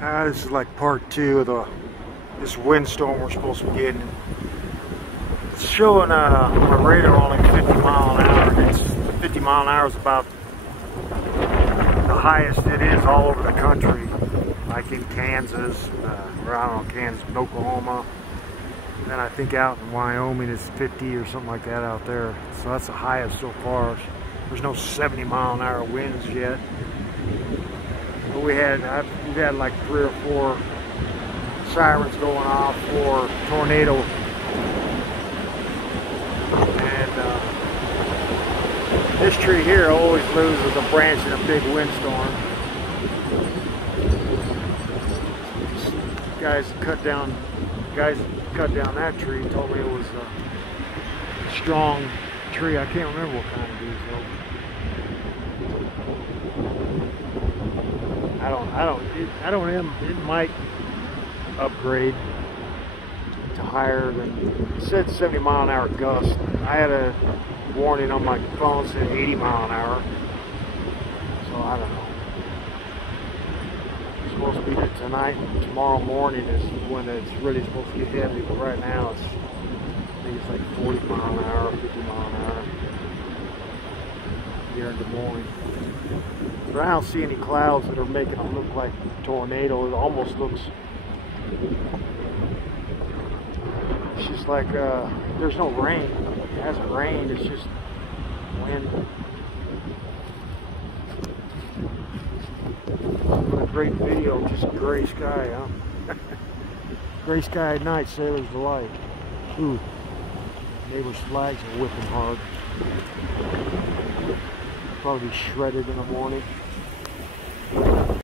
This is like part two of this windstorm we're supposed to be getting. It's showing on my radar only 50 mile an hour. And it's 50 mile an hour is about the highest it is all over the country, like in Kansas, or I don't know, Kansas, Oklahoma. And then I think out in Wyoming it's 50 or something like that out there. So that's the highest so far. There's no 70 mile an hour winds yet. But we've had like 3 or 4 sirens going off for tornado. And this tree here always loses a branch in a big windstorm. Guys cut down that tree, told me it was a strong tree. I can't remember what kind it is though. It might upgrade to higher than, it said 70 mile an hour gust. I had a warning on my phone that said 80 mile an hour. So I don't know. It's supposed to be tonight and tomorrow morning is when it's really supposed to get heavy, but right now I think it's like 40 mile an hour, 50 mile an hour here in Des Moines. But I don't see any clouds that are making it look like a tornado. It almost looks, it's just like there's no rain. It hasn't rained, it's just wind. What a great video, just gray sky, huh? Gray sky at night, sailor's delight. Ooh, neighbor's flags are whipping hard. Probably shredded in the morning.